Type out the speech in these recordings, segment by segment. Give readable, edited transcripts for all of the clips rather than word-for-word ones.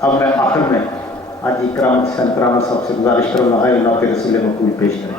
اب میں آخر میں آج اکرام حسین کرامت صاحب سے گزارش کروں گا آئے نعت رسول مقبول پیش کریں.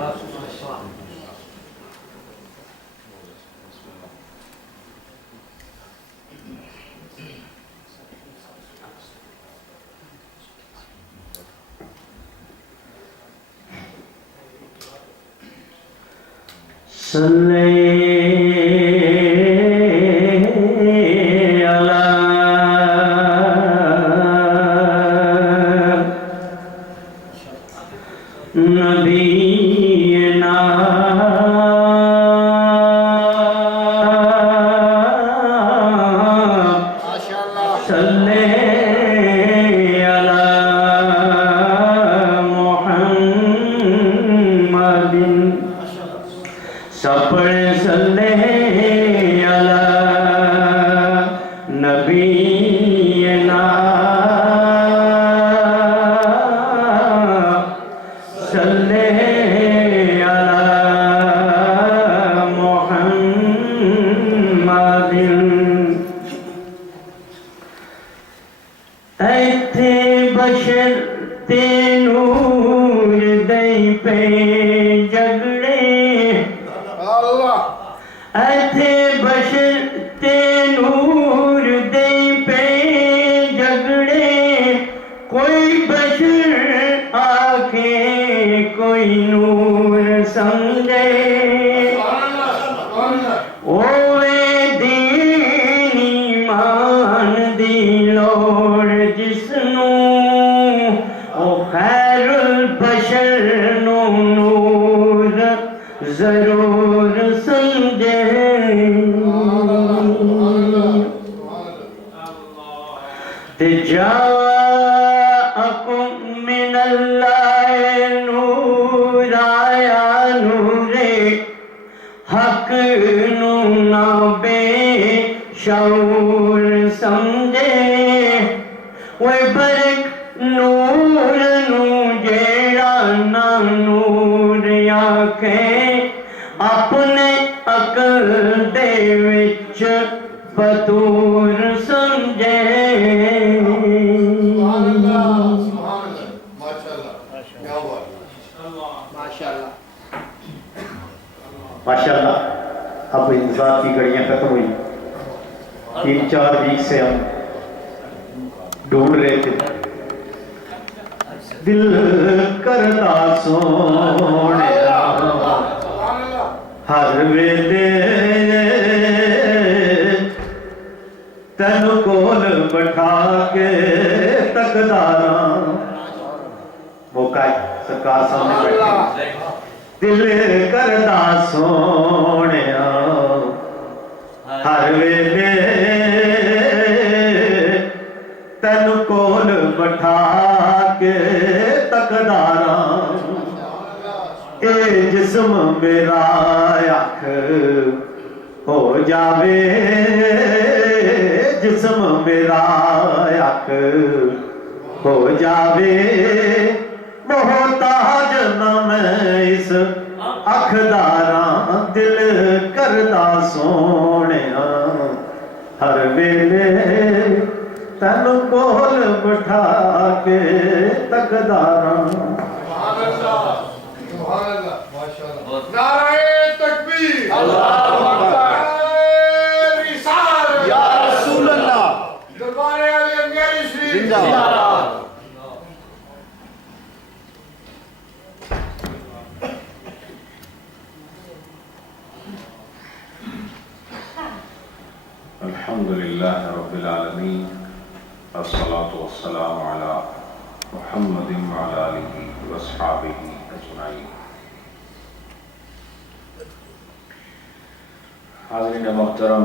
حاضرین محترم،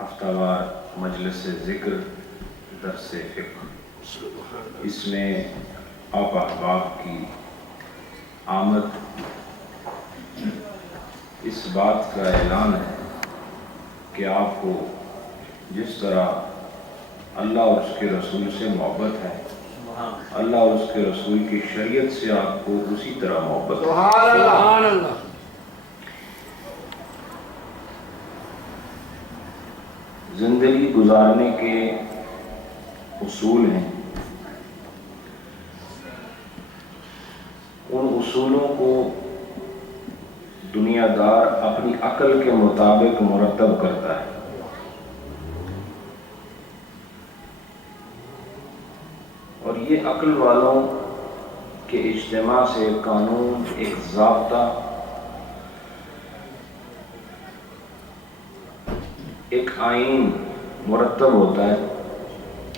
ہفتہ وار مجلس ذکر درس فقہ، اس میں آپ احباب کی آمد اس بات کا اعلان ہے کہ آپ کو جس طرح اللہ اور اس کے رسول سے محبت ہے، اللہ اور اس کے رسول کی شریعت سے آپ کو اسی طرح محبت ہے۔ سبحان اللہ۔ زندگی گزارنے کے اصول ہیں، ان اصولوں کو دنیا دار اپنی عقل کے مطابق مرتب کرتا ہے۔ اور یہ عقل والوں کے اجتماع سے ایک قانون، ایک ضابطہ، ایک آئین مرتب ہوتا ہے۔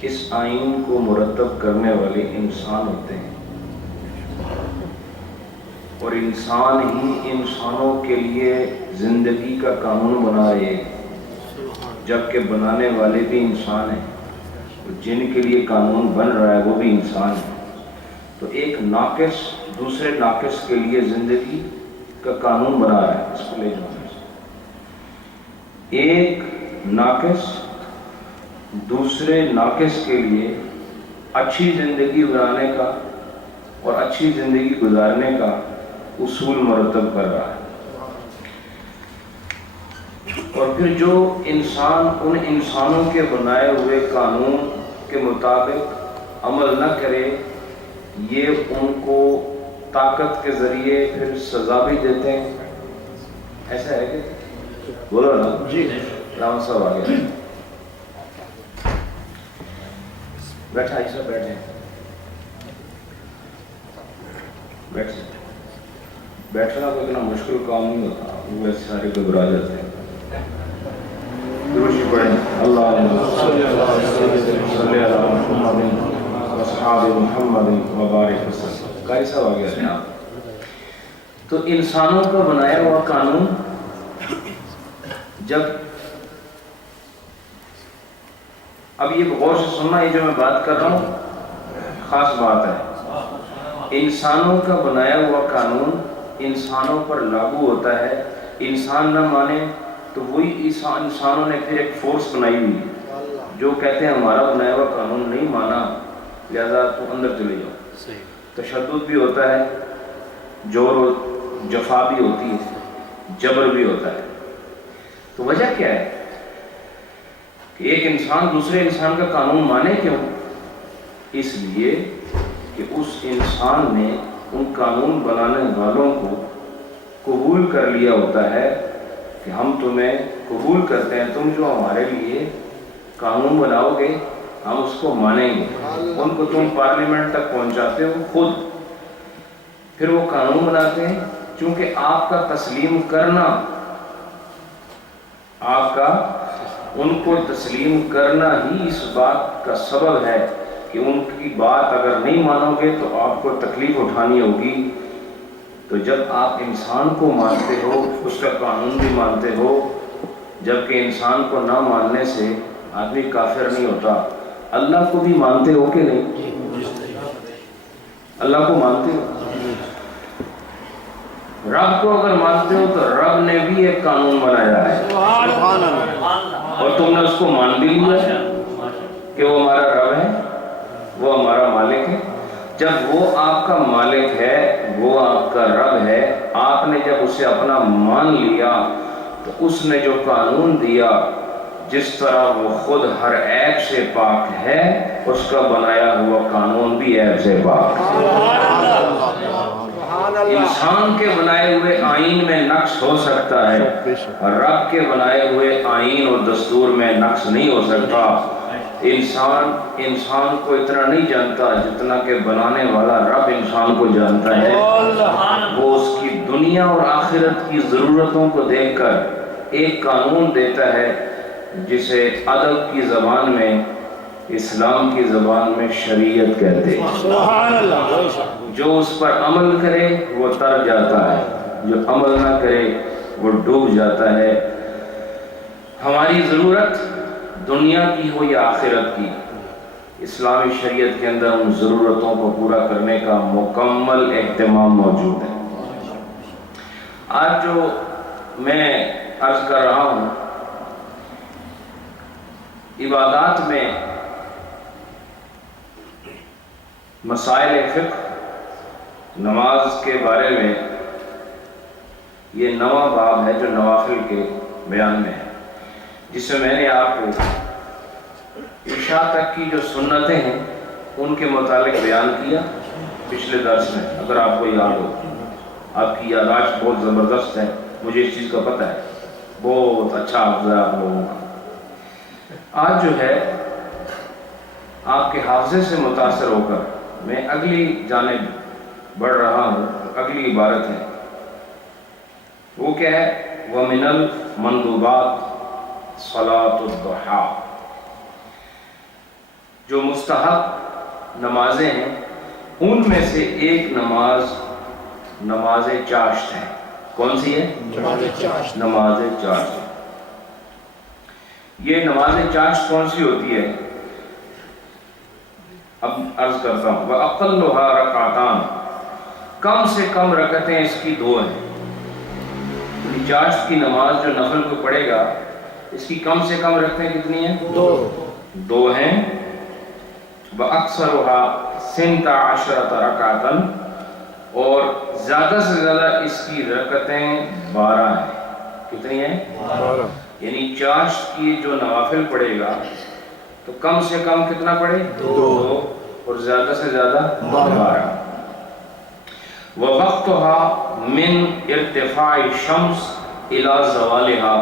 اس آئین کو مرتب کرنے والے انسان ہوتے ہیں، اور انسان ہی انسانوں کے لیے زندگی کا قانون بنا رہے ہیں، جبکہ بنانے والے بھی انسان ہیں، جن کے لیے قانون بن رہا ہے وہ بھی انسان ہے۔ تو ایک ناقص دوسرے ناقص کے لیے زندگی کا قانون بنا رہا ہے، اس کو لے جانا۔ ایک ناقص دوسرے ناقص کے لیے اچھی زندگی بنانے کا اور اچھی زندگی گزارنے کا اصول مرتب کر رہا ہے۔ اور پھر جو انسان ان انسانوں کے بنائے ہوئے قانون کے مطابق عمل نہ کرے، یہ ان کو طاقت کے ذریعے پھر سزا بھی دیتے ہیں۔ ایسا ہے کہ بولو نا جی، رام صاحب آ گیا، بیٹھا ایسا بیٹھے، بیٹھنا تو اتنا مشکل کام نہیں ہوتا، وہ ایسے سارے گھبرا جاتے ہیں۔ درود پڑھیں، اللہم صلی علی محمد واصحاب محمد وبارک وسلم۔ قاری صاحب آ گیا تھے آپ۔ تو انسانوں کا بنایا ہوا قانون جب، اب یہ غور سے سننا، یہ جو میں بات کر رہا ہوں خاص بات ہے۔ انسانوں کا بنایا ہوا قانون انسانوں پر لاگو ہوتا ہے، انسان نہ مانے تو وہی انسانوں نے پھر ایک فورس بنائی ہوئی ہے جو کہتے ہیں ہمارا بنایا ہوا قانون نہیں مانا، لہذا تو اندر چلے جاؤ۔ تشدد بھی ہوتا ہے، جور و جفا بھی ہوتی ہے، جبر بھی ہوتا ہے۔ تو وجہ کیا ہے کہ ایک انسان دوسرے انسان کا قانون مانے کیوں؟ اس لیے کہ اس انسان نے ان قانون بنانے والوں کو قبول کر لیا ہوتا ہے کہ ہم تمہیں قبول کرتے ہیں، تم جو ہمارے لیے قانون بناؤ گے ہم اس کو مانیں گے۔ ان کو تم پارلیمنٹ تک پہنچاتے ہو خود، پھر وہ قانون بناتے ہیں، چونکہ آپ کا تسلیم کرنا، آپ کا ان کو تسلیم کرنا ہی اس بات کا سبب ہے کہ ان کی بات اگر نہیں مانو گے تو آپ کو تکلیف اٹھانی ہوگی۔ تو جب آپ انسان کو مانتے ہو اس کا قانون بھی مانتے ہو، جبکہ انسان کو نہ ماننے سے آدمی کافر نہیں ہوتا۔ اللہ کو بھی مانتے ہو کہ نہیں؟ اللہ کو مانتے ہو؟ رب کو اگر مانتے ہو تو رب نے بھی ایک قانون بنایا ہے، اور تم نے اس کو مان بھی لیا کہ وہ ہمارا رب ہے، وہ ہمارا مالک ہے۔ جب وہ آپ کا مالک ہے، وہ آپ کا رب ہے، آپ نے جب اسے اپنا مان لیا تو اس نے جو قانون دیا، جس طرح وہ خود ہر عیب سے پاک ہے، اس کا بنایا ہوا قانون بھی عیب سے پاک ہے۔ انسان کے بنائے ہوئے آئین میں نقص ہو سکتا ہے، رب کے بنائے ہوئے آئین اور دستور میں نقص نہیں ہو سکتا۔ انسان کو اتنا نہیں جانتا جتنا کہ بنانے والا رب انسان کو جانتا ہے۔ وہ اس کی دنیا اور آخرت کی ضرورتوں کو دیکھ کر ایک قانون دیتا ہے جسے ادب کی زبان میں، اسلام کی زبان میں شریعت کہتے ہیں۔ جو اس پر عمل کرے وہ تر جاتا ہے، جو عمل نہ کرے وہ ڈوب جاتا ہے۔ ہماری ضرورت دنیا کی ہو یا آخرت کی، اسلامی شریعت کے اندر ان ضرورتوں کو پورا کرنے کا مکمل اہتمام موجود ہے۔ آج جو میں عرض کر رہا ہوں، عبادات میں مسائل فقہ، نماز کے بارے میں یہ نواں باب ہے جو نوافل کے بیان میں ہے، جس میں نے آپ کو عشاء تک کی جو سنتیں ہیں ان کے متعلق بیان کیا پچھلے درس میں، اگر آپ کو یاد ہو۔ آپ کی یادداشت بہت زبردست ہے، مجھے اس چیز کا پتہ ہے، بہت اچھا حافظہ ہے آپ لوگوں کا۔ آج جو ہے آپ کے حافظے سے متاثر ہو کر میں اگلی جانب بڑھ رہا ہوں۔ اگلی عبارت ہے وہ کیا ہے؟ وَمِنَ الْمَنْدُوبَاتِ صَلَاةُ الضُّحَىٰ، جو مستحب نمازیں ہیں ان میں سے ایک نماز چاشت ہے۔ کون سی ہے؟ نماز چاشت۔ یہ نماز چاشت کون سی ہوتی ہے؟ اب عرض کرتا ہوں، وَأَقَلُّهَا رَكْعَتَانِ، کم سے کم رکعتیں اس کی 2 ہیں۔ چاشت کی نماز جو نفل کو پڑھے گا اس کی کم سے کم رکعتیں کتنی ہیں؟ 2 ہیں۔ وَأَكْثَرُهَا 12 رَكْعَةً، اور زیادہ سے زیادہ اس کی رکعتیں 12 ہیں۔ کتنی ہیں؟ 12۔ یعنی چاشت کی جو نوافل پڑھے گا تو کم سے کم کتنا پڑھے؟ 2، اور زیادہ سے زیادہ 12۔ وَوَقْتُهَا مِنْ ارتفاع الشمس إِلَى زَوَالِهَا،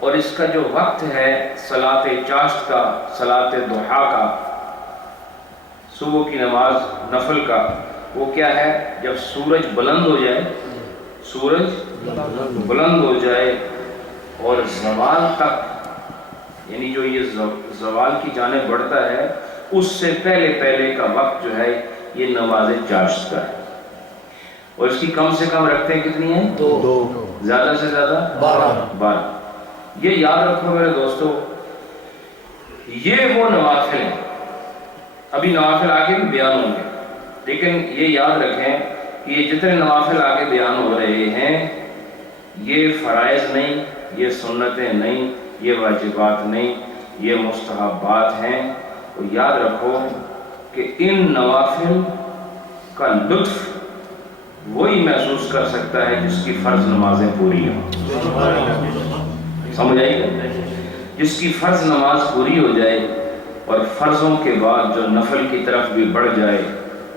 اور اس کا جو وقت ہے صلاۃ چاشت کا، صلاۃ ضحیٰ کا، صبح کی نماز نفل کا، وہ کیا ہے؟ جب سورج بلند ہو جائے، سورج بلند ہو جائے اور زوال تک، یعنی جو یہ زوال کی جانب بڑھتا ہے اس سے پہلے کا وقت جو ہے یہ نماز چاشت کا ہے۔ اور اس کی کم سے کم رکھتے کتنی ہیں؟ 2، زیادہ سے زیادہ 12۔ یہ یاد رکھو میرے دوستو، یہ وہ نوافل ہیں، ابھی نوافل آگے بھی بیان ہوں گے، لیکن یہ یاد رکھیں کہ یہ جتنے نوافل آگے بیان ہو رہے ہیں یہ فرائض نہیں، یہ سنتیں نہیں، یہ واجبات نہیں، یہ مستحبات ہیں۔ اور یاد رکھو کہ ان نوافل کا لطف وہی محسوس کر سکتا ہے جس کی فرض نمازیں پوری ہوں۔ سمجھ آئی گا؟ جس کی فرض نماز پوری ہو جائے اور فرضوں کے بعد جو نفل کی طرف بھی بڑھ جائے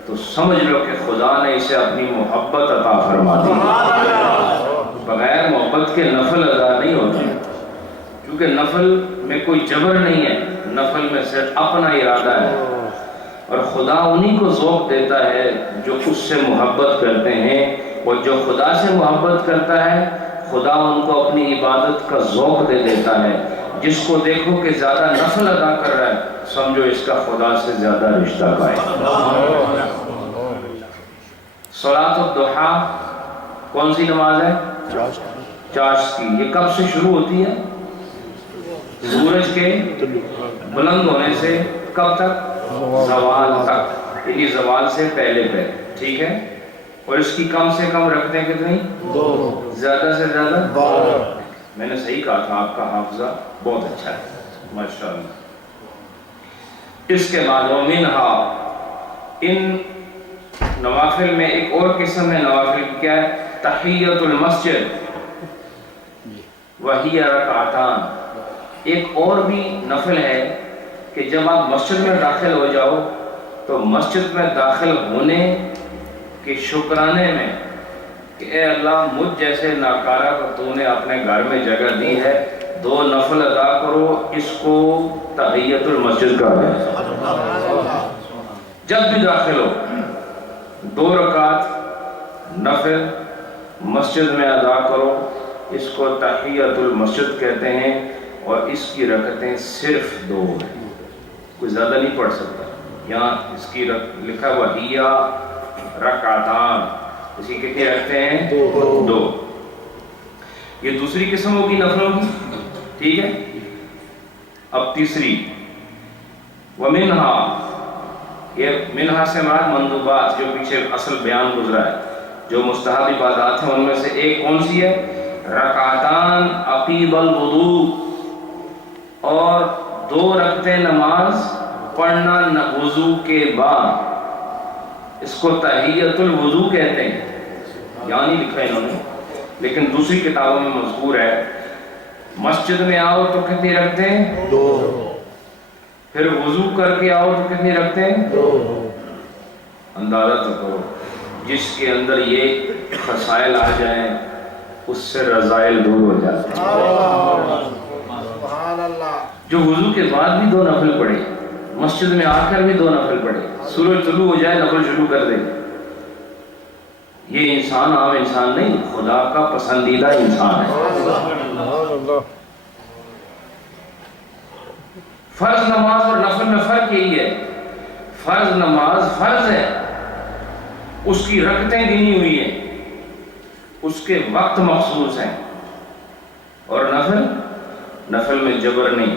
تو سمجھ لو کہ خدا نے اسے اپنی محبت عطا فرما دی۔ بغیر محبت کے نفل ادا نہیں ہوتے، کیونکہ نفل میں کوئی جبر نہیں ہے، نفل میں صرف اپنا ارادہ ہے، اور خدا انہی کو ذوق دیتا ہے جو اس سے محبت کرتے ہیں، اور جو خدا سے محبت کرتا ہے خدا ان کو اپنی عبادت کا ذوق دے دیتا ہے۔ جس کو دیکھو کہ زیادہ نفل ادا کر رہا ہے سمجھو اس کا خدا سے زیادہ رشتہ قائم۔ صلاۃ الضحیٰ کون سی نماز ہے؟ چاشت کی۔ یہ کب سے شروع ہوتی ہے؟ سورج کے بلند ہونے سے کب تک؟ زوال تک، یعنی زوال سے پہلے، ٹھیک ہے۔ اور اس کی کم سے کم رکھتے ہیں کتنی؟ 2، زیادہ سے زیادہ 12۔ میں نے صحیح کہا تھا، آپ کا حافظہ بہت اچھا ہے، ماشاءاللہ۔ اس کے بعد وَمِنْهَا، ان نوافل میں ایک اور قسم ہے نوافل کی، کیا ہے؟ تحیۃ المسجد وَهِيَ رَكْعَتَانِ، ایک اور بھی نفل ہے کہ جب آپ مسجد میں داخل ہو جاؤ تو مسجد میں داخل ہونے کے شکرانے میں کہ اے اللہ مجھ جیسے ناکارہ کو تو نے اپنے گھر میں جگہ دی ہے، 2 نفل ادا کرو، اس کو تحیۃ المسجد کہا ہے۔ جب بھی داخل ہو 2 رکعت نفل مسجد میں ادا کرو، اس کو تحیۃ المسجد کہتے ہیں، اور اس کی رکعتیں صرف 2 ہیں، کوئی زیادہ نہیں پڑھ سکتا۔ یہاں اس کی لکھا وَهِيَ رَكْعَتَانِ، اسی کتنے رکھتے ہیں؟ 2۔ یہ دوسری قسم ہوگی نفلوں کی، ٹھیک ہے۔ اب تیسری وَمِنْهَا، یہ منہا سے مراد مندوبات، جو پیچھے اصل بیان گزرا ہے، جو مستحب عبادات ہیں ان میں سے ایک کون سی ہے؟ رکعتان عقیب الوضوء، اور 2 رکعتیں نماز پڑھنا وضو کے بعد، اس کو تحیۃ الوضو کہتے ہیں۔ یہاں نہیں لکھا انہوں نے، لیکن دوسری کتابوں میں مذکور ہے۔ مسجد میں آؤ تو کتنی رکھتے ہیں؟ 2۔ پھر وضو کر کے آؤ تو کتنی رکھتے ہیں؟ 2۔ اندازہ تو کرو، جس کے اندر یہ خسائل آ جائیں اس سے رذائل دور ہو جاتے ہیں۔ جو وضو کے بعد بھی 2 نفل پڑھے، مسجد میں آ کر بھی 2 نفل پڑھے، سورج طلوع ہو جائے نفل شروع کر دے، یہ انسان عام انسان نہیں، خدا کا پسندیدہ انسان ہے۔ فرض نماز اور نفل میں فرق یہی ہے، فرض نماز فرض ہے، اس کی رکعتیں گنی ہوئی ہیں، اس کے وقت مخصوص ہیں، اور نفل میں جبر نہیں،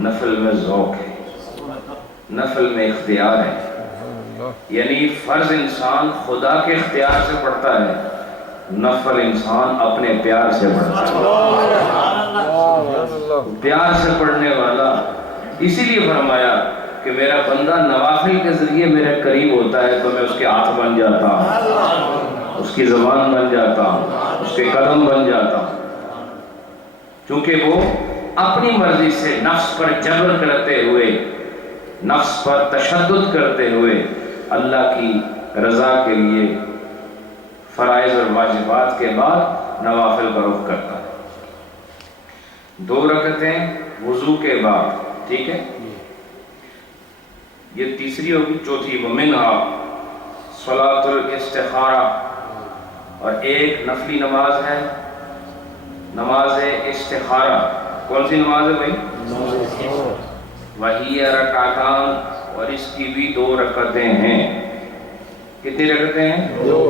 نفل میں ذوق ہے، نفل میں اختیار ہے، یعنی فرض انسان خدا کے اختیار سے پڑھتا ہے، نفل انسان اپنے پیار سے پڑھتا ہے، پیار سے پڑھنے والا۔ اسی لیے فرمایا کہ میرا بندہ نوافل کے ذریعے میرے قریب ہوتا ہے تو میں اس کے ہاتھ بن جاتا ہوں، اس کی زبان بن جاتا ہوں، اس کے قدم بن جاتا ہوں، چونکہ وہ اپنی مرضی سے نفس پر جبر کرتے ہوئے، نفس پر تشدد کرتے ہوئے اللہ کی رضا کے لیے فرائض اور واجبات کے بعد نوافل کا رخ کرتا ہے۔ 2 رکعتیں وضو کے بعد، ٹھیک ہے، یہ تیسری ہوگی۔ چوتھی ومنها صلاۃ الاستخارہ، اور ایک نفلی نماز ہے نماز استخارہ۔ کون سی نماز ہے بھائی؟ وہی رکعتان، اور اس کی بھی 2 رکعتیں ہیں۔ کتنی رکعتیں ہیں؟ 2۔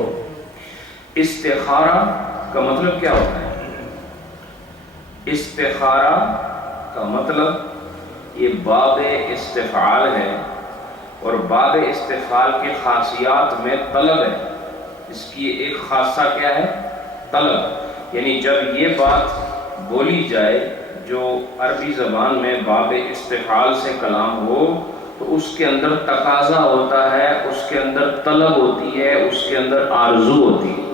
استخارہ کا مطلب کیا ہوتا ہے؟ استخارہ کا مطلب یہ باب استفعال ہے، اور باب استفعال کی خاصیات میں طلب ہے۔ اس کی ایک خاصہ کیا ہے؟ طلب، یعنی جب یہ بات بولی جائے جو عربی زبان میں باب استفعال سے کلام ہو تو اس کے اندر تقاضا ہوتا ہے، اس کے اندر طلب ہوتی ہے، اس کے اندر آرزو ہوتی ہے۔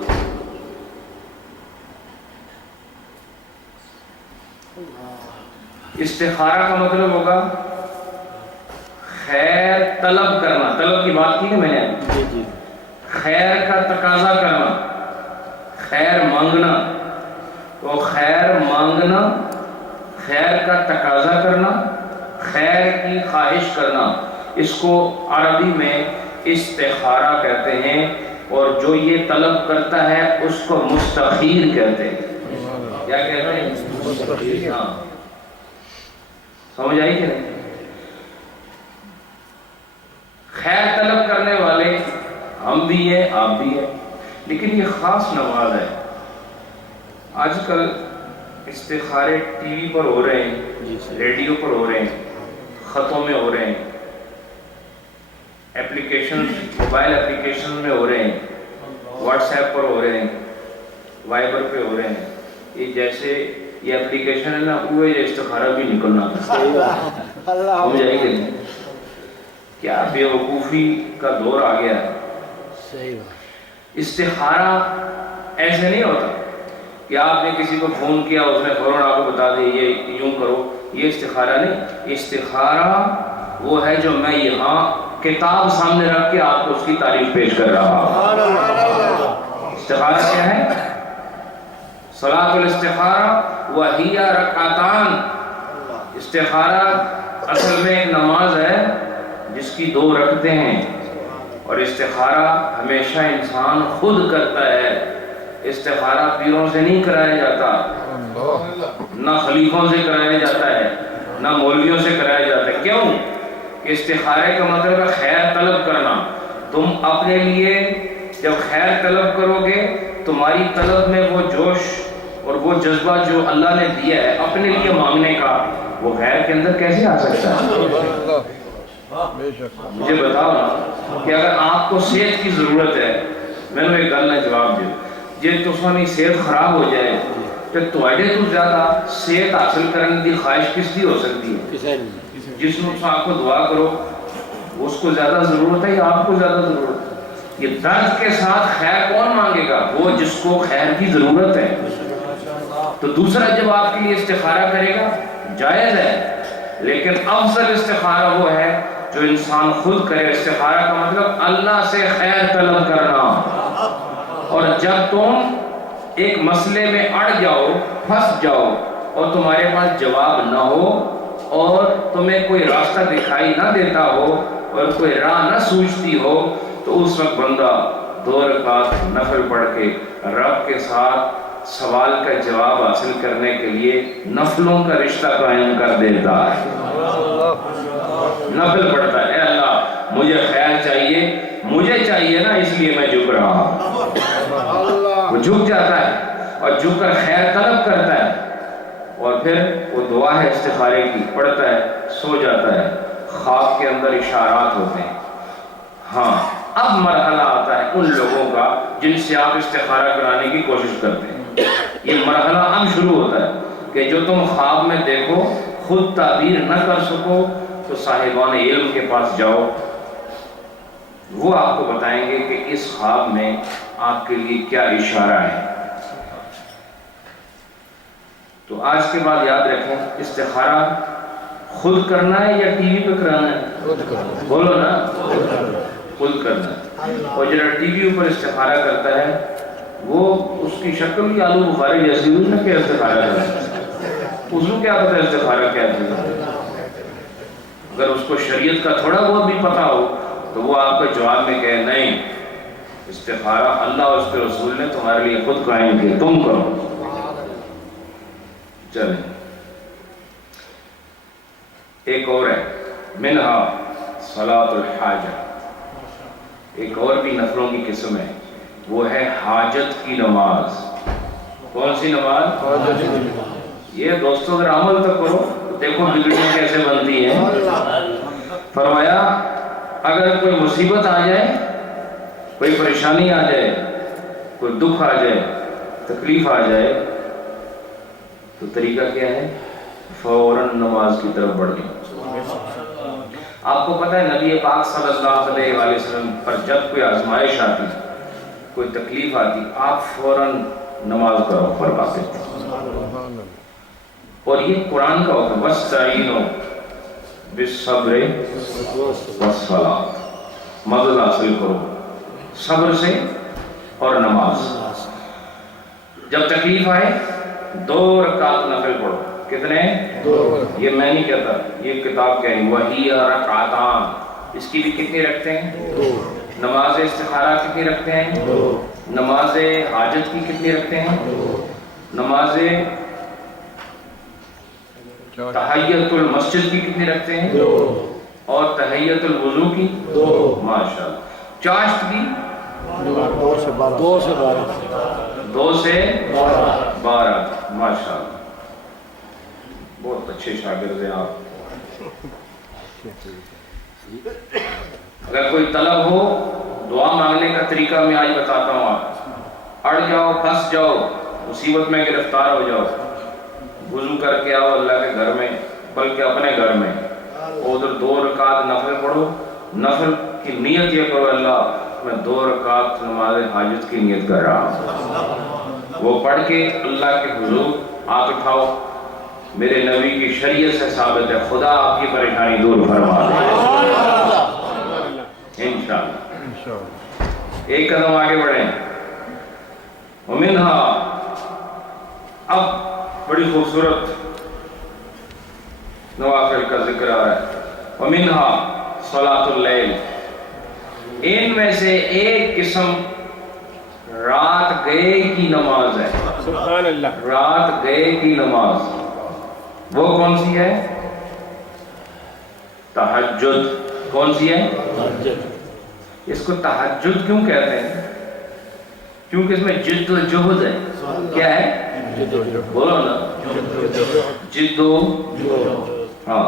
استخارہ کا مطلب ہوگا خیر طلب کرنا، طلب کی بات کی نا میں نے، خیر کا تقاضا کرنا، خیر مانگنا، تو خیر مانگنا، خیر کا تقاضا کرنا، خیر کی خواہش کرنا، اس کو عربی میں استخارہ کہتے ہیں، اور جو یہ طلب کرتا ہے اس کو مستخیر کہتے ہیں۔ کیا کہتے ہیں؟ مستخیر۔ ہاں، سمجھ آئی کہ نہیں؟ خیر طلب کرنے والے ہم بھی ہیں، آپ بھی ہیں، لیکن یہ خاص نماز ہے۔ آج کل استخارے ٹی وی پر ہو رہے ہیں، ریڈیو پر ہو رہے ہیں، خطوں میں ہو رہے ہیں، موبائل اپلیکیشن میں ہو رہے ہیں، واٹس ایپ پر ہو رہے ہیں، وائبر پہ ہو رہے ہیں۔ یہ جیسے یہ اپلیکیشن ہے نا، وہ استخارہ بھی نکلنا تھا۔ سمجھ آئی کہ نہیں؟ کیا بے وقوفی کا دور آ گیا ہے۔ استخارہ ایسے نہیں ہوتا کہ آپ نے کسی کو فون کیا، اس نے فوراً آپ کو بتا دے یہ یوں کرو، یہ استخارہ نہیں۔ استخارہ وہ ہے جو میں یہاں کتاب سامنے رکھ کے آپ کو اس کی تعریف پیش کر رہا ہوں۔ استخارہ کیا ہے؟ صلاۃ الاستخارہ وہی رکعتان۔ استخارہ اصل میں ایک نماز ہے جس کی 2 رکعتیں ہیں، اور استخارہ ہمیشہ انسان خود کرتا ہے۔ استخارہ پیروں سے نہیں کرایا جاتا، نہ خلیفوں سے کرایا جاتا ہے، نہ مولویوں سے کرایا جاتا ہے۔ کیوں؟ کہ استخارے کا مطلب ہے خیر طلب کرنا۔ تم اپنے لیے جب خیر طلب کرو گے، تمہاری طلب میں وہ جوش اور وہ جذبہ جو اللہ نے دیا ہے اپنے لیے مانگنے کا، وہ غیر کے اندر کیسے آ سکتا ہے؟ مجھے بتاؤ نا کہ اگر آپ کو صحت کی ضرورت ہے، میں نے ایک گل نے جواب دیا، جی تسانی صحت خراب ہو جائے تو تواڈے تو زیادہ صحت حاصل کرنے کی خواہش کس کی ہو سکتی ہے؟ جس نے آپ کو دعا کرو اس کو زیادہ ضرورت ہے یا آپ کو زیادہ ضرورت ہے؟ یہ درد کے ساتھ خیر کون مانگے گا؟ وہ جس کو خیر کی ضرورت ہے۔ تو دوسرا جب آپ کے لیے استخارہ کرے گا، جائز ہے، لیکن افضل استخارہ وہ ہے جو انسان خود کرے۔ استخارہ کا مطلب اللہ سے خیر طلب کرنا۔ اور جب تم ایک مسئلے میں اڑ جاؤ، پھنس جاؤ اور تمہارے پاس جواب نہ ہو اور تمہیں کوئی راستہ دکھائی نہ دیتا ہو اور کوئی راہ نہ سوچتی ہو، تو اس وقت بندہ 2 رکعت نفل پڑھ کے رب کے ساتھ سوال کا جواب حاصل کرنے کے لیے نفلوں کا رشتہ قائم کر دیتا ہے۔ نفل پڑھتا ہے، اے اللہ مجھے خیر چاہیے، مجھے چاہیے نا، اس لیے میں جھک رہا ہوں۔ وہ جھک جاتا ہے اور جھک کر خیر طلب کرتا ہے، اور پھر وہ دعا ہے استخارے کی پڑھتا ہے، سو جاتا ہے، خواب کے اندر اشارات ہوتے ہیں۔ ہاں اب مرحلہ آتا ہے ان لوگوں کا جن سے آپ استخارہ کرانے کی کوشش کرتے ہیں۔ یہ مرحلہ اب شروع ہوتا ہے کہ جو تم خواب میں دیکھو خود تعبیر نہ کر سکو تو صاحبان علم کے پاس جاؤ، وہ آپ کو بتائیں گے کہ اس خواب میں آپ کے لیے کیا اشارہ ہے۔ تو آج کے بعد یاد رکھیں، استخارہ خود کرنا ہے یا ٹی وی پہ کرانا ہے؟ بولو نا، خود کرنا ہے۔ اور جنہوں ٹی وی پر استخارہ کرتا ہے وہ اس کی شکل کی آلو بخاری جیسی ہوئی نا کہ استخارہ کرتا ہے، اس کو کیا پتہ ہے استخارہ کیا ہے؟ اگر اس کو شریعت کا تھوڑا بہت بھی پتہ ہو تو وہ آپ کے جواب میں کہے نہیں، استخارہ اللہ اور اس کے رسول نے تمہارے لیے خود قائم کیا، تم کرو۔ چلیں ایک اور ہے، منہا صلاۃ الحاجہ، ایک اور بھی نفلوں کی قسم ہے، وہ ہے حاجت کی نماز۔ کون سی نماز؟ یہ دوستوں اگر عمل تو کرو، دیکھو بگڑیاں کیسے بنتی ہیں۔ فرمایا اگر کوئی مصیبت آ جائے، کوئی پریشانی آ جائے، کوئی دکھ آ جائے، تکلیف آ جائے، تو طریقہ کیا ہے؟ فوراً نماز کی طرف بڑھ جائیں۔ آپ کو پتہ ہے نبی پاک صلی اللہ علیہ وآلہ وسلم پر جب کوئی آزمائش آتی، کوئی تکلیف آتی، آپ فوراً نماز کرو فرماتے تھے۔ اور یہ قرآن کا حکم، وَاسْتَعِینُوا بِالصَّبْرِ وَالصَّلَاةِ، مدد حاصل کرو صبر سے اور نماز۔ جب تکلیف آئے 2 رکعت نفل پڑھو۔ کتنے؟ 2۔ یہ میں نہیں کہتا، یہ کتاب کہہ رہی، وَهِيَ رَكْعَتَانِ، اس کی بھی کتنی رکھتے ہیں؟ 2۔ نماز استخارہ کتنی رکھتے ہیں؟ 2۔ نماز حاجت کی کتنی رکھتے ہیں؟ 2۔ نماز تحیت المسجد کی کتنی رکھتے ہیں؟ 2۔ اور تحیت الوضو کی؟ 2۔ ماشاءاللہ۔ چاشت کی؟ 2 سے 12۔ 2 سے 12۔ ماشاءاللہ، بہت اچھے شاگرد ہیں آپ۔ اگر کوئی طلب ہو، دعا مانگنے کا طریقہ میں آج بتاتا ہوں۔ آپ اڑ جاؤ، پھنس جاؤ، مصیبت میں گرفتار ہو جاؤ، وضو کر کے آؤ اللہ کے گھر میں، بلکہ اپنے گھر میں، ادھر 2 رکعت نفل پڑھو۔ نفل کی نیت یہ کرو، اللہ میں 2 رکعت نماز حاجت کی نیت کر رہا ہوں۔ وہ پڑھ کے اللہ کے حضور ہاتھ اٹھاؤ، میرے نبی کی شریعت سے ثابت ہے خدا آپ کی پریشانی دور فرما دے انشاءاللہ۔ ایک قدم آگے بڑھیں۔ ومنہا، اب بڑی خوبصورت نوافل کا ذکر آ رہا ہے۔ ومنہا صلاۃ اللیل، ان میں سے ایک قسم رات گئے کی نماز ہے۔ سبحان اللہ، رات گئے کی نماز وہ کون سی ہے؟ تہجد۔ کون سی ہے؟ تہجد۔ اس کو تہجد کیوں کہتے ہیں؟ کیونکہ اس میں جد و جہد ہے۔ کیا ہے؟ بولو نا، جد و، ہاں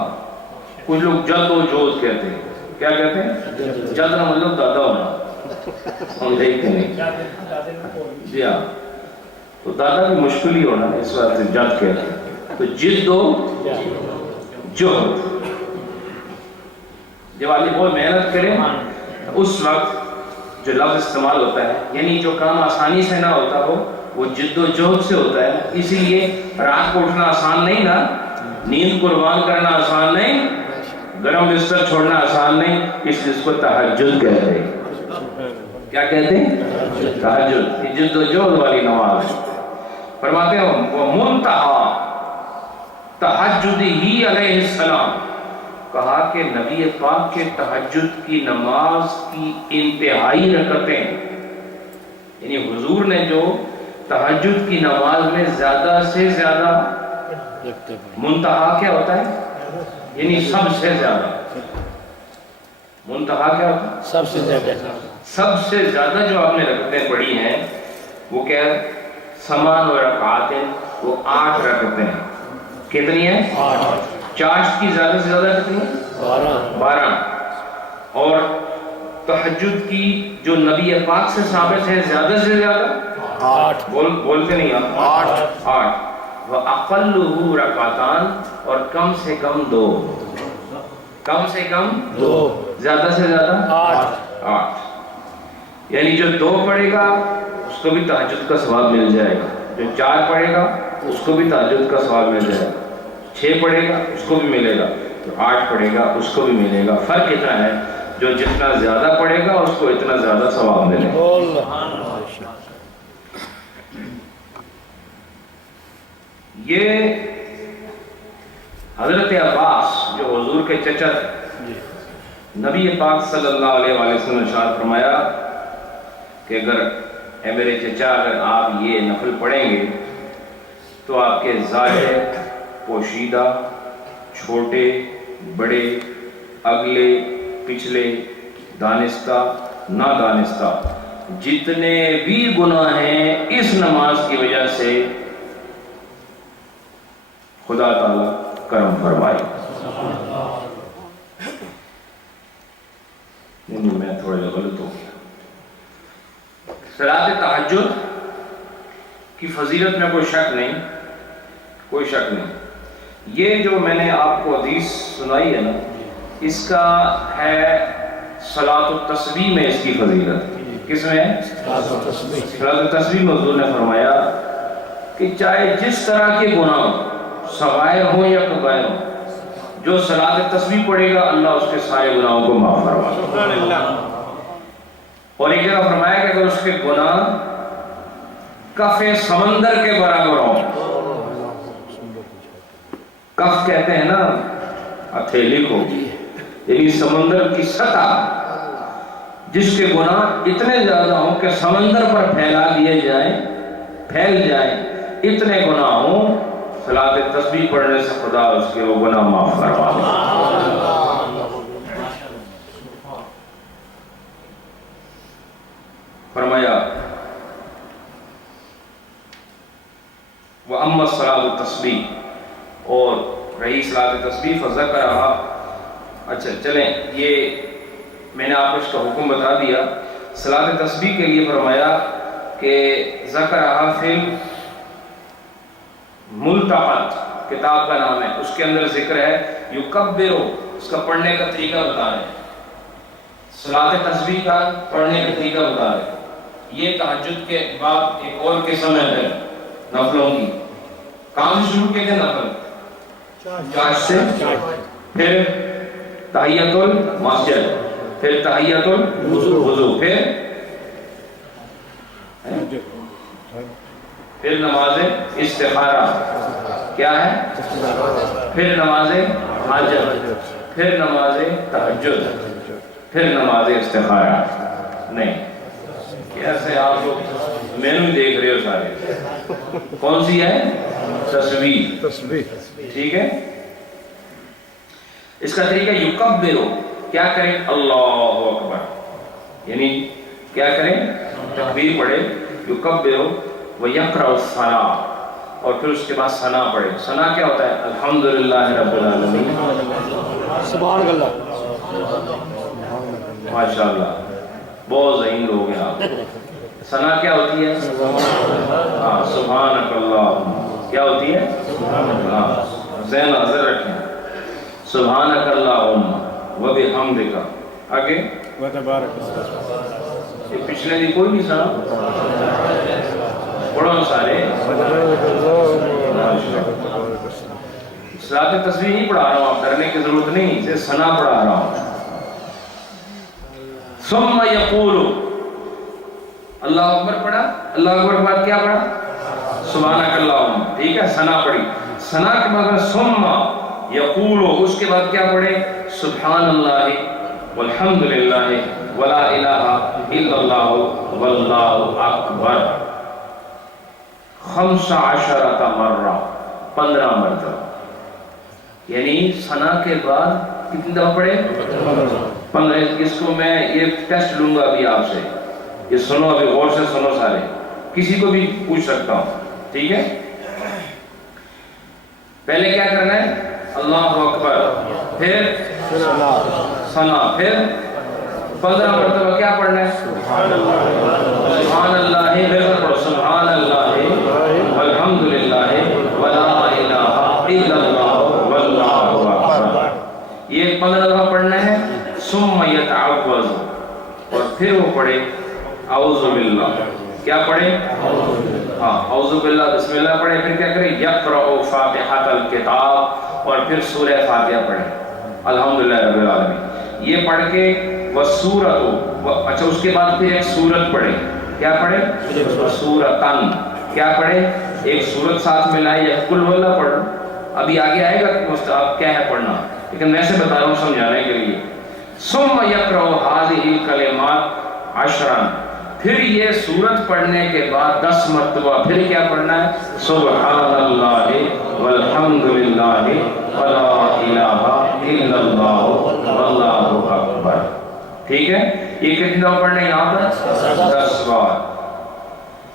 کچھ لوگ جد و جہد کہتے ہیں۔ کیا کہتے ہیں؟ جد نہ مطلب دادا ہونا، ہم دیکھتے نہیں۔ جی ہاں، تو دادا بھی مشکل ہی ہونا، اس وقت سے جد کہتے ہیں۔ تو جد و جہد، جب آدمی بہت محنت کرے اس وقت جو لفظ استعمال ہوتا ہے، یعنی جو کام آسانی سے نہ ہوتا ہو وہ جد و جہد سے ہوتا ہے۔ اسی لیے رات کو اٹھنا آسان نہیں نا، نیند قربان کرنا آسان نہیں، گرم بستر چھوڑنا آسان نہیں، اس لیے اس کو تہجد کہتے ہیں۔ کیا کہتے ہیں؟ تہجد، یہ جد و جہد والی نماز۔ فرماتے ہیں وَمُنْتَہَا تہجدہ علیہ السلام، کہا کہ نبی پاک کے تہجد کی نماز کی انتہائی رکعتیں، یعنی حضور نے جو تہجد کی نماز میں زیادہ سے زیادہ، منتہا کیا ہوتا ہے؟ یعنی سب سے زیادہ، منتہا کیا ہوتا ہے؟ سب سے زیادہ، سب سے زیادہ جو آپ نے رکعتیں پڑھی ہیں وہ کیا ہے؟ سمان و رکعتیں، وہ 8 رکعتیں ہیں۔ کتنی ہیں؟ 8۔ چاشت کی زیادہ سے زیادہ کتنی ہیں؟ 12۔ اور تہجد کی جو نبی پاک سے ثابت ہے زیادہ سے زیادہ 8۔ بولتے نہیں آپ؟ 8۔ وَأَقَلُّهُ رَكَعَتَانِ، اور کم سے کم 2، کم سے کم 2، زیادہ سے زیادہ 8۔ یعنی جو 2 پڑھے گا اس کو بھی تہجد کا ثواب مل جائے گا، جو 4 پڑھے گا اس کو بھی تہجد کا ثواب مل جائے گا، 6 پڑھے گا اس کو بھی ملے گا، جو 8 پڑھے گا اس کو بھی ملے گا۔ فرق اتنا ہے جو جتنا زیادہ پڑھے گا اس کو اتنا زیادہ ثواب ملے گا۔ یہ حضرت عباس جو حضور کے چچا تھے، نبی پاک صلی اللہ علیہ وسلم نے ارشاد فرمایا کہ اگر اے میرے چچا اگر آپ یہ نفل پڑھیں گے تو آپ کے ظاہر، پوشیدہ، چھوٹے بڑے، اگلے پچھلے، دانستہ نادانستہ جتنے بھی گناہ ہیں اس نماز کی وجہ سے خدا تعالیٰ کرم فرمائے۔ نہیں میں تھوڑا جا غلط ہو گیا۔ صلاۃ تہجد کی فضیلت میں کوئی شک نہیں، کوئی شک نہیں۔ یہ جو میں نے آپ کو حدیث سنائی ہے نا، اس کا ہے صلاۃ التسبیح میں اس کی فضیلت۔ کس میں ہے؟ صلاۃ التسبیح میں حضور نے فرمایا کہ چاہے جس طرح کے گناہ صغائر ہوں یا کبائر ہوں، جو صلاۃ تسبیح پڑھے گا اللہ اس کے سارے گناہوں کو معاف فرمائے گا۔ اور ایک جگہ فرمایا کہ اگر اس کے گناہ کف سمندر کے برابر ہوں، کف کہتے ہیں نا ہتھیلی کو، یعنی سمندر کی سطح، جس کے گناہ اتنے زیادہ ہوں کہ سمندر پر پھیلا دیے جائیں، پھیل جائیں، اتنے گناہ ہوں، صلاۃ تسبیح پڑھنے سے خدا اس کے وہ گناہ معاف فرما دے۔ فرمایا وَأَمَّا الصَّلَاةُ التَّسْبِيحِ، اور رہی صلاۃ تسبیح فَذَكَرَهَا۔ اچھا چلیں، یہ میں نے آپ کو اس کا حکم بتا دیا۔ صلاۃ تسبیح کے لیے فرمایا کہ ذکرها فی ملتقط، کتاب کا نام ہے، اس کے اندر ذکر ہے یکبر، اس کا پڑھنے کا طریقہ بتا رہے ہیں، صلاۃ تسبیح کا پڑھنے کا طریقہ بتا رہے ہیں۔ یہ تہجد کے بعد ایک اور قسم ہے نفلوں کی۔ کام سے شروع کیے تھے نفل؟ چاشت سے، پھر تحیۃ المسجد، پھر تحیۃ الوضو، پھر نماز استخارہ، کیا ہے؟ پھر نماز حاجت، پھر نماز تہجد، پھر نماز استخارہ۔ نہیں، کیسے آپ لوگ مینو دیکھ رہے ہو سارے؟ کون سی ہے؟ تسبیح، ٹھیک ہے۔ اس کا طریقہ یکبرو، کیا کریں؟ اللہ اکبر، یعنی کیا کریں؟ تکبیر پڑھے، یکبرو وَيَقْرَأُ الصَّلَاةَ، اور پھر اس کے بعد ثنا پڑھے۔ ثنا کیا ہوتا ہے؟ الحمدللہ رب العالمین، سبحان اللہ، ماشاءاللہ بہت ذہین لوگ ہیں آپ۔ ثنا کیا ہوتی ہے؟ ہاں، سبحانک اللہ، کیا ہوتی ہے؟ ہاں، ذہن حاضر رکھیں، سبحانک اللہم وبحمدک۔ آگے یہ پچھلے دی کوئی نہیں سنا؟ پڑھو سارے، صلاۃ تسبیح نہیں پڑھا رہا ہوں، آپ ڈرنے کی ضرورت نہیں، اسے ثنا پڑھا رہا ہوں. ثم یقول، اللہ اکبر پڑھا، اللہ اکبر کے بعد کیا پڑھا؟ سبحانک اللہم. ٹھیک ہے، ثنا پڑھی. ثنا کے بعد ثم یقول، اس کے بعد کیا پڑھے؟ سبحان اللہ والحمدللہ ولا الہ الا اللہ واللہ اکبر 15 مرہ، 15 مرتبہ. یعنی ثنا کے بعد کتنی دفعہ پڑھے؟ 15. اس کو میں یہ ٹیسٹ لوں گا ابھی آپ سے، یہ سنو، ابھی غور سے سنو سارے، کسی کو بھی پوچھ سکتا ہوں. ٹھیک ہے، پہلے کیا کرنا ہے؟ اللہ اکبر، پھر ثنا، پھر 15 مرتبہ کیا پڑھنا ہے؟ سبحان اللہ، پھر پڑھو سبحان اللہ والحمدللہ ولا الہ الا اللہ واللہ اکبر. یہ 15 دفعہ پڑھنا ہے. ثم یتعوذ، اور پھر وہ پڑھے اعوذ باللہ. کیا پڑھے؟ ہاں، اعوذ باللہ، بسم اللہ پڑھے. پھر کیا کرے؟ یقرأ فاتحۃ الکتاب، اور پھر سورہ فاتحہ پڑھے الحمدللہ رب العالمین. یہ پڑھ کے وسورۃ، اچھا اس کے بعد پھر ایک سورت پڑھے. کیا پڑھے؟ سورتن. کیا پڑھے؟ ایک سورت ساتھ میں لائے، یا قل ہو اللہ پڑھ لو. ابھی آگے آئے گا آپ کیا ہے پڑھنا، لیکن میں سے بتا رہا ہوں سمجھانے کے لیے. ثم یقرأ هذه الکلمات 10، پھر یہ سورت پڑھنے کے بعد 10 مرتبہ پھر کیا پڑھنا ہے؟ سبحان اللہ والحمدللہ ولا الہ الا اللہ واللہ اکبر. ٹھیک ہے، یہ کتنی دفعہ پڑھنا ہے یہاں پر؟ 10 بار.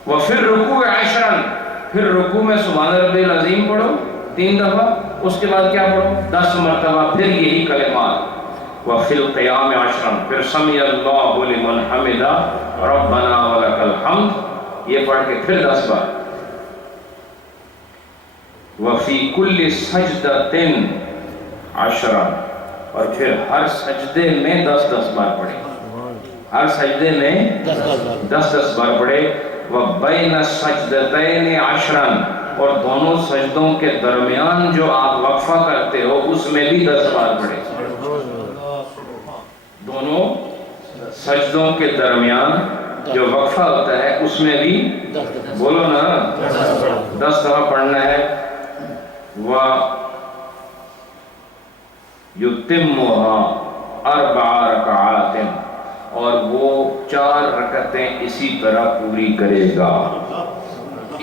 وفر رکوع 10، پھر رکوع میں سبحان ربی العظیم پڑھو 3 دفعہ. اس کے بعد کیا پڑھو؟ 10 مرتبہ پھر یہی کلمات. وفی القیام 10، پھر سمیع اللہ لمن حمدہ ربنا ولک الحمد، یہ پڑھ کے پھر 10 بار. وفی کل سجدۃ 10، اور پھر ہر سجدے میں 10 بار پڑھے. ہر سجدے میں 10 بار پڑھے. وبین السجدتین 10، اور دونوں سجدوں کے درمیان جو آپ وقفہ کرتے ہو اس میں بھی 10 بار پڑھے. دونوں سجدوں کے درمیان جو وقفہ ہوتا ہے اس میں بھی بولو نا 10 دفعہ پڑھنا ہے. وَيُتِمُّهَا 4 رکعات، اور وہ 4 رکعتیں اسی طرح پوری کرے گا.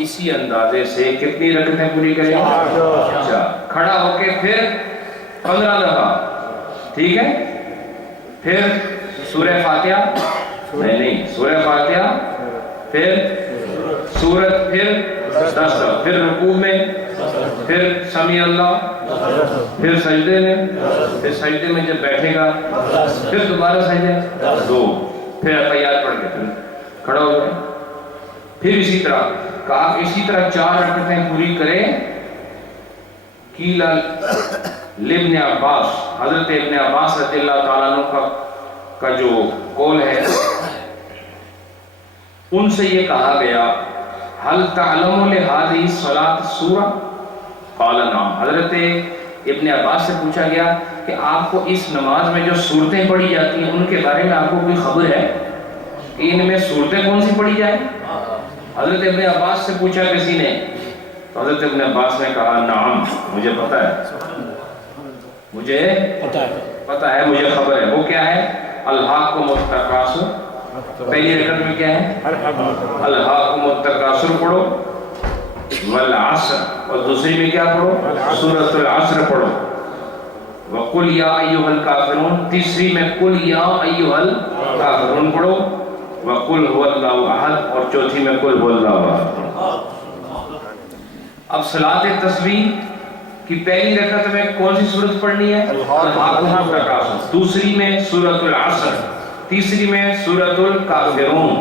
اسی اندازے سے کتنی رکعتیں پوری کرے گا؟ 4. کھڑا ہو کے پھر 15 دفعہ. ٹھیک ہے، پھر سورہ فاتحہ، نہیں سورہ فاتحہ، پھر سورت، پھر 10 دفعہ، پھر رکوع میں، پھر سمیع اللہ، پھر سجدے میں، پھر سجدے میں جب بیٹھے گا پھر دوبارہ سجدے 2، پھر تحیات پڑھ کے پھر کھڑا ہو جائے. پھر اسی طرح کہا کہ اسی طرح 4 رکعتیں پوری کرے. قیل لابن عباس، حضرت ابن عباس رضی اللہ تعالیٰ عنہ کا جو قول ہے، ان سے یہ کہا گیا هل تعلم لهذه الصلاة سورہ؟ قال نعم. حضرت ابن عباس سے پوچھا گیا کہ آپ کو اس نماز میں جو صورتیں پڑھی جاتی ہیں ان کے بارے میں آپ کو کوئی خبر ہے کہ ان میں صورتیں کون سی پڑھی جائیں؟ حضرت ابن عباس سے پوچھا کسی نے، تو حضرت ابن عباس نے کہا نعم، مجھے پتا ہے، مجھے پتا ہے، مجھے خبر ہے. وہ کیا ہے؟ الہاکم التکاثر. پہلی رکعت میں کیا ہے؟ الہاکم التکاثر پڑھو، والعصر، اور دوسری میں کیا پڑھو؟ سورۃ العصر پڑھو. وقل یا ایھا الکافرون، تیسری میں قل یا ایھا الکافرون پڑھو. وقل هو اللہ احد، اور چوتھی میں قل هو اللہ احد. اب صلاۃ تسبیح کی پہلی رکعت میں کون سی سورت پڑھنی ہے؟ الہاکم التکاثر. دوسری میں سورۃ العصر، تیسری میں سورۃ الکافرون،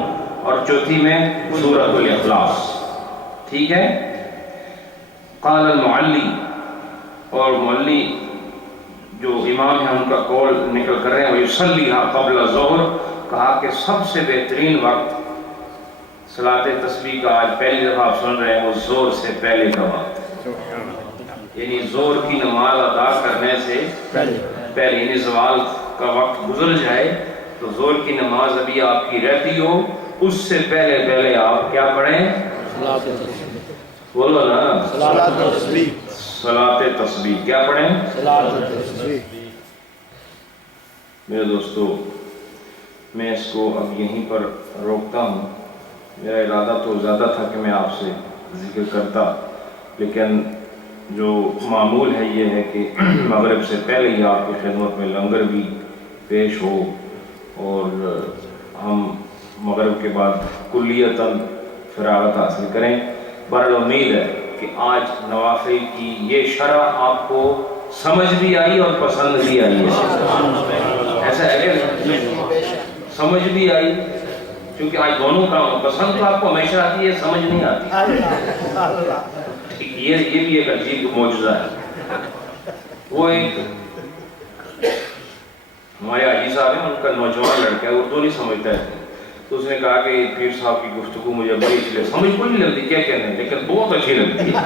اور چوتھی میں سورۃ الاخلاص. ٹھیک ہے. قال المعلی، اور معلی جو امام ہیں ان کا قول نکل کر رہے ہیں، وَيُصَلِّيهَا قبل الظہر، کہا کہ سب سے بہترین وقت صلاۃ تسبیح کا آج پہلی دفعہ آپ سن رہے ہیں وہ ظہر سے پہلے کا وقت. یعنی زور کی نماز ادا کرنے سے پہلے، یعنی زوال کا وقت گزر جائے تو زور کی نماز ابھی آپ کی رہتی ہو، اس سے پہلے آپ کیا پڑھیں؟ بولو نا، صلاۃ تسبیح کیا پڑھیں؟ میرے دوستو، میں اس کو اب یہیں پر روکتا ہوں۔ میرا ارادہ تو زیادہ تھا کہ میں آپ سے ذکر کرتا، لیکن جو معمول ہے یہ ہے کہ مغرب سے پہلے ہی آپ کی خدمت میں لنگر بھی پیش ہو اور ہم مغرب کے بعد کلیتاً فراغت حاصل کریں۔ بہرحال امید ہے کہ آج نوافل کی یہ شرح آپ کو سمجھ بھی آئی اور پسند بھی آئی ہے، ایسا ہے کہ سمجھ بھی آئی، کیونکہ آج دونوں کام، پسند تو آپ کو ہمیشہ آتی ہے، سمجھ نہیں آتی، یہ بھی ایک عجیب معجزہ ہے۔ وہ ایک ہمارے حاجی صاحب ہیں، ان کا نوجوان لڑکا ہے، اردو نہیں سمجھتا ہے، تو اس نے کہا کہ پیر صاحب کی گفتگو مجھے بڑی اچھی لگتی، سمجھ کوئی نہیں لگتی کیا کہنے ہیں، لیکن بہت اچھی لگتی ہے۔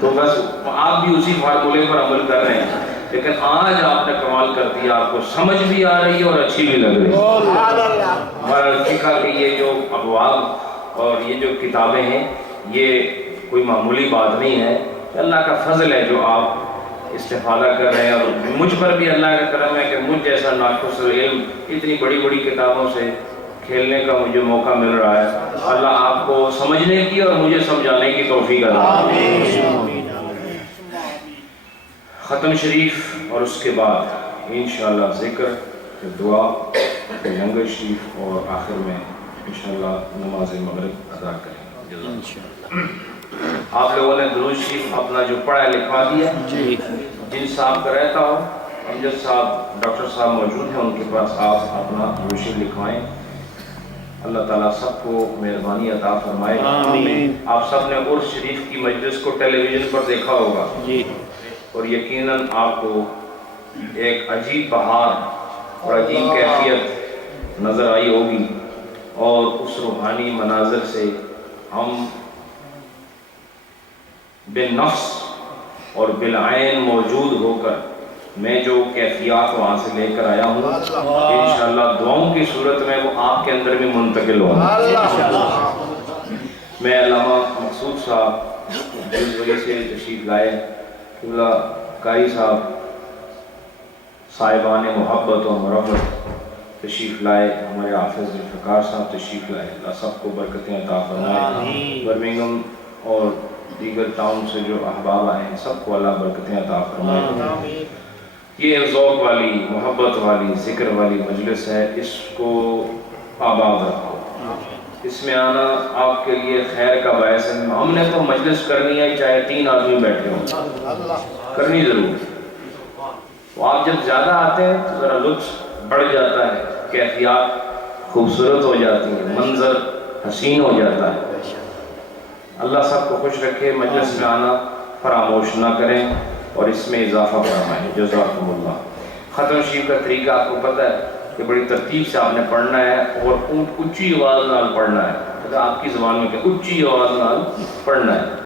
تو بس آپ بھی اسی فارمولے پر عمل کر رہے ہیں، لیکن آج آپ نے کمال کر دیا، آپ کو سمجھ بھی آ رہی ہے اور اچھی بھی لگ رہی ہے۔ ہمارا فقہ کے یہ جو ابواب اور یہ جو کتابیں ہیں، یہ کوئی معمولی بات نہیں ہے، اللہ کا فضل ہے جو آپ استفادہ کر رہے ہیں، اور مجھ پر بھی اللہ کا کرم ہے کہ مجھ جیسا ناقص علم اتنی بڑی بڑی کتابوں سے کھیلنے کا مجھے موقع مل رہا ہے۔ اللہ آپ کو سمجھنے کی اور مجھے سمجھانے کی توفیق عطا کرے۔ ختم شریف اور اس کے بعد انشاءاللہ ذکر، پھر دعا، پھر لنگر شریف اور آخر میں انشاءاللہ نماز مغرب ادا کریں۔ آپ لوگوں نے درود شریف اپنا جو پڑھا ہے لکھوا دیا؟ جن صاحب کا رہتا ہو، امجد صاحب ڈاکٹر صاحب موجود ہیں، ان کے پاس آپ اپنا درود شریف لکھوائیں۔ اللہ تعالیٰ سب کو مہربانی عطا فرمائے۔ آپ سب نے عرس شریف کی مجلس کو ٹیلی ویژن پر دیکھا ہوگا، اور یقیناً آپ کو ایک عجیب بہار اور عجیب کیفیت نظر آئی ہوگی، اور اس روحانی مناظر سے ہم بالنفس اور بالعین موجود ہو کر میں جو کیفیات وہاں سے لے کر آیا ہوں، انشاءاللہ دعاؤں کی صورت میں وہ آپ کے اندر بھی منتقل ہوں۔ میں علامہ مقصود صاحب جس وجہ سے تشریف لائے، قبلہ قاری صاحب صاحبان محبت و مرحمت تشریف لائے، ہمارے حافظ ذوالفقار صاحب تشریف لائے، اللہ سب کو برکتیں عطا فرمائے۔ برمنگھم اور دیگر ٹاؤن سے جو احباب آئے ہیں سب کو اللہ برکتیں عطا فرمائے۔ یہ ذوق والی، محبت والی، ذکر والی مجلس ہے، اس کو آباد رکھو، اس میں آنا آپ کے لیے خیر کا باعث ہے۔ ہم نے تو مجلس کرنی ہے چاہے 3 آدمی بیٹھے ہوں، کرنی ضرور۔ تو آپ جب زیادہ آتے ہیں تو ذرا لطف بڑھ جاتا ہے، کیفیات خوبصورت ہو جاتی ہیں، منظر حسین ہو جاتا ہے۔ اللہ سب کو خوش رکھے، مجلس میں آنا فراموش نہ کریں اور اس میں اضافہ فرمائیں۔ جزاکم اللہ۔ ختم شریف کا طریقہ آپ کو پتہ ہے کہ بڑی ترتیب سے آپ نے پڑھنا ہے اور اونچی آواز نال پڑھنا ہے، آپ کی زبان میں کہ اونچی آواز نال پڑھنا ہے۔